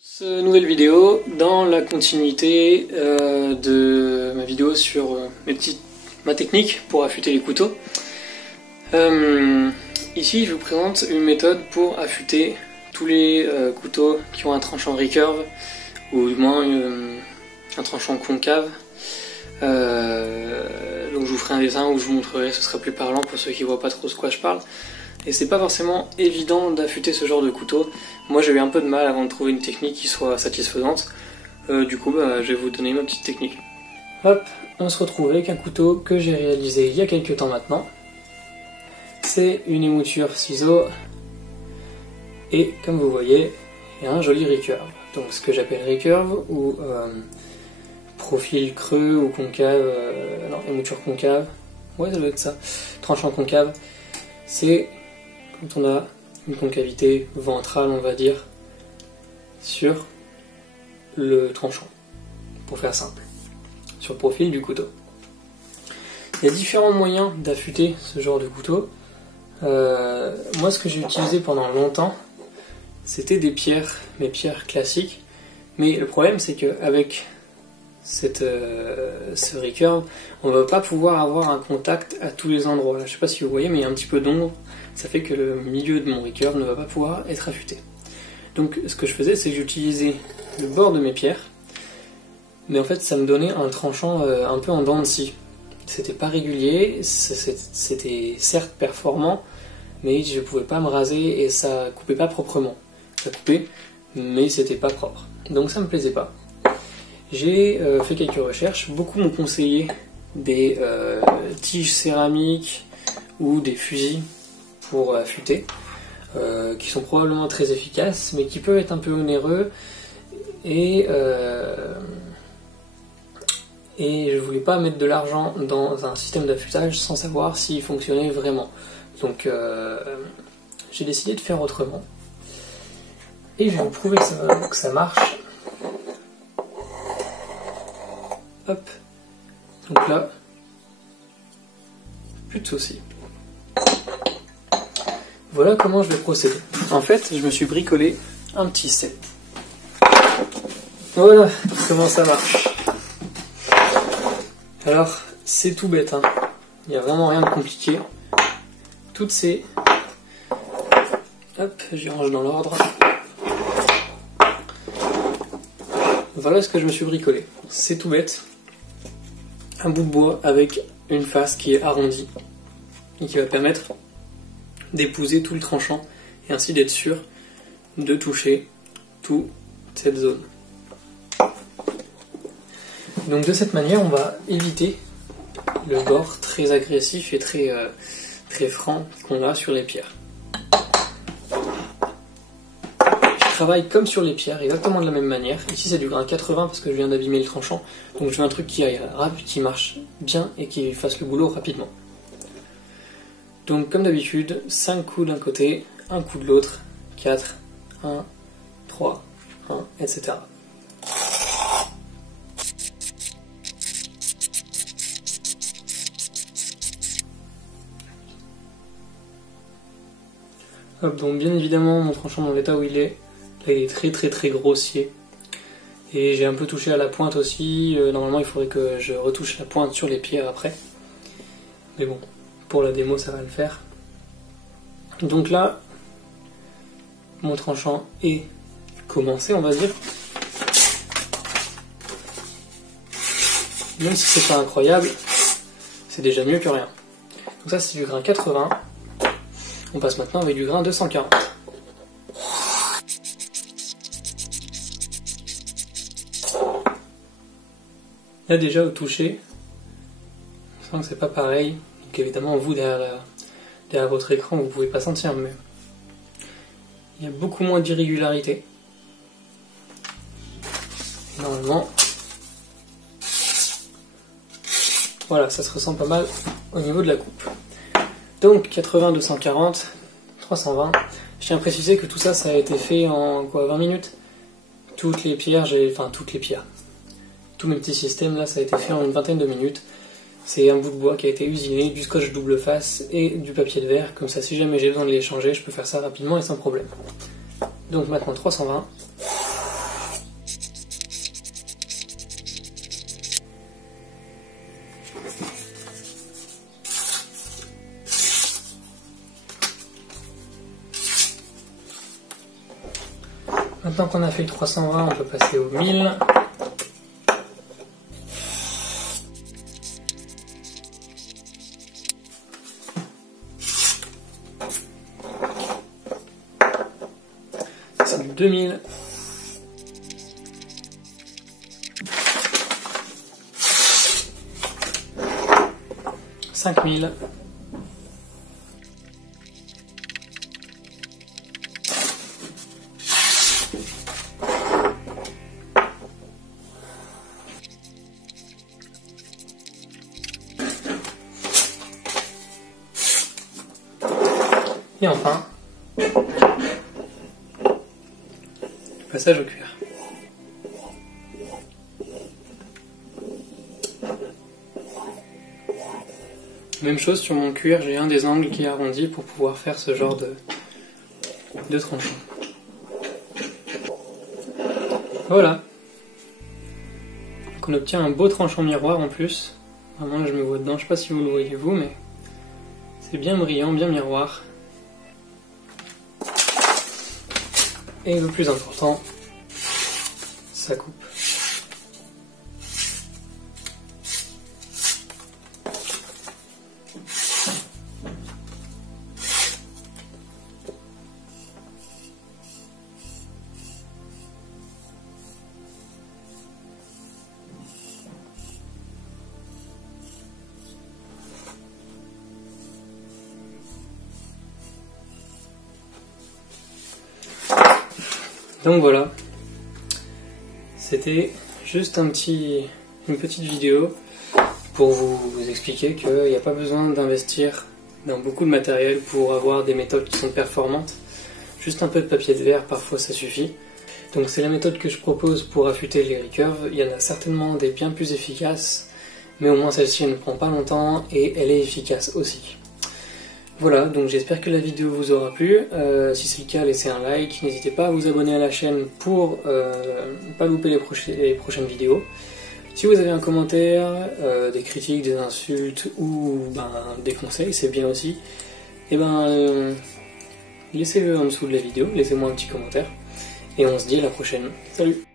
Cette nouvelle vidéo dans la continuité de ma vidéo sur ma technique pour affûter les couteaux. Ici je vous présente une méthode pour affûter tous les couteaux qui ont un tranchant recurve ou du moins un tranchant concave. Donc je vous ferai un dessin où je vous montrerai, ce sera plus parlant pour ceux qui voient pas trop de quoi je parle. Et c'est pas forcément évident d'affûter ce genre de couteau. Moi j'ai eu un peu de mal avant de trouver une technique qui soit satisfaisante. Du coup je vais vous donner ma petite technique. Hop, on se retrouve avec un couteau que j'ai réalisé il y a quelques temps maintenant. C'est une émouture ciseaux. Et comme vous voyez, il y a un joli recurve. Donc ce que j'appelle recurve ou profil creux ou concave, non, émouture concave. Ouais, ça doit être ça. Tranchant concave. C'est quand on a une concavité ventrale, on va dire, sur le tranchant, pour faire simple, sur le profil du couteau. Il y a différents moyens d'affûter ce genre de couteau. Moi, ce que j'ai utilisé pendant longtemps, c'était des pierres, mes pierres classiques, mais le problème c'est qu'avec ce recurve, on va pas pouvoir avoir un contact à tous les endroits. Là, je sais pas si vous voyez, mais il y a un petit peu d'ombre, ça fait que le milieu de mon recurve ne va pas pouvoir être affûté. Donc ce que je faisais, c'est que j'utilisais le bord de mes pierres, mais en fait ça me donnait un tranchant un peu en dents de scie. C'était pas régulier, c'était certes performant, mais je pouvais pas me raser et ça coupait pas proprement. Ça coupait, mais c'était pas propre. Donc ça me plaisait pas. J'ai fait quelques recherches, beaucoup m'ont conseillé des tiges céramiques ou des fusils pour affûter, qui sont probablement très efficaces, mais qui peuvent être un peu onéreux, et je voulais pas mettre de l'argent dans un système d'affûtage sans savoir s'il fonctionnait vraiment. Donc j'ai décidé de faire autrement, et je vais vous prouver que ça marche. Hop, donc là, plus de soucis. Voilà comment je vais procéder. En fait, je me suis bricolé un petit set. Voilà comment ça marche. Alors, c'est tout bête, hein. Il n'y a vraiment rien de compliqué. Toutes ces... Hop, j'y range dans l'ordre. Voilà ce que je me suis bricolé. C'est tout bête. Un bout de bois avec une face qui est arrondie et qui va permettre d'épouser tout le tranchant et ainsi d'être sûr de toucher toute cette zone. Donc de cette manière, on va éviter le bord très agressif et très franc qu'on a sur les pierres. Je travaille comme sur les pierres, exactement de la même manière. Ici c'est du grain 80 parce que je viens d'abîmer le tranchant, donc je veux un truc qui aille rapide, qui marche bien et qui fasse le boulot rapidement. Donc comme d'habitude, 5 coups d'un côté, un coup de l'autre, 4, 1, 3, 1, etc. Hop, donc bien évidemment mon tranchant dans l'état où il est, là il est très grossier. Et j'ai un peu touché à la pointe aussi, normalement il faudrait que je retouche la pointe sur les pierres après. Mais bon, pour la démo ça va le faire. Donc là, mon tranchant est commencé, on va dire. Même si c'est pas incroyable, c'est déjà mieux que rien. Donc ça c'est du grain 80. On passe maintenant avec du grain 240. Là déjà au toucher, je sens que c'est pas pareil. Donc évidemment vous derrière votre écran vous pouvez pas sentir, mais il y a beaucoup moins d'irrégularité. Normalement, voilà, ça se ressent pas mal au niveau de la coupe. Donc 80, 240, 320. Je tiens à préciser que tout ça, ça a été fait en quoi, 20 minutes. Toutes les pierres, tous mes petits systèmes là, ça a été fait en une vingtaine de minutes. C'est un bout de bois qui a été usiné, du scotch double face et du papier de verre. Comme ça, si jamais j'ai besoin de les changer, je peux faire ça rapidement et sans problème. Donc maintenant 320. Maintenant qu'on a fait le 320, on peut passer au 1000. C'est du 2000. 5000. Et enfin, le passage au cuir. Même chose sur mon cuir, j'ai un des angles qui est arrondi pour pouvoir faire ce genre de tranchant. Voilà. Donc on obtient un beau tranchant miroir en plus. Vraiment là je me vois dedans, je sais pas si vous le voyez vous, mais c'est bien brillant, bien miroir. Et le plus important, ça coupe. Donc voilà, c'était juste une petite vidéo pour vous expliquer qu'il n'y a pas besoin d'investir dans beaucoup de matériel pour avoir des méthodes qui sont performantes. Juste un peu de papier de verre, parfois ça suffit. Donc c'est la méthode que je propose pour affûter les recurves. Il y en a certainement des bien plus efficaces, mais au moins celle-ci elle ne prend pas longtemps et elle est efficace aussi. Voilà, donc j'espère que la vidéo vous aura plu. Si c'est le cas, laissez un like. N'hésitez pas à vous abonner à la chaîne pour ne pas louper les prochaines vidéos. Si vous avez un commentaire, des critiques, des insultes ou des conseils, c'est bien aussi. Et laissez-le en dessous de la vidéo, laissez-moi un petit commentaire. Et on se dit à la prochaine. Salut!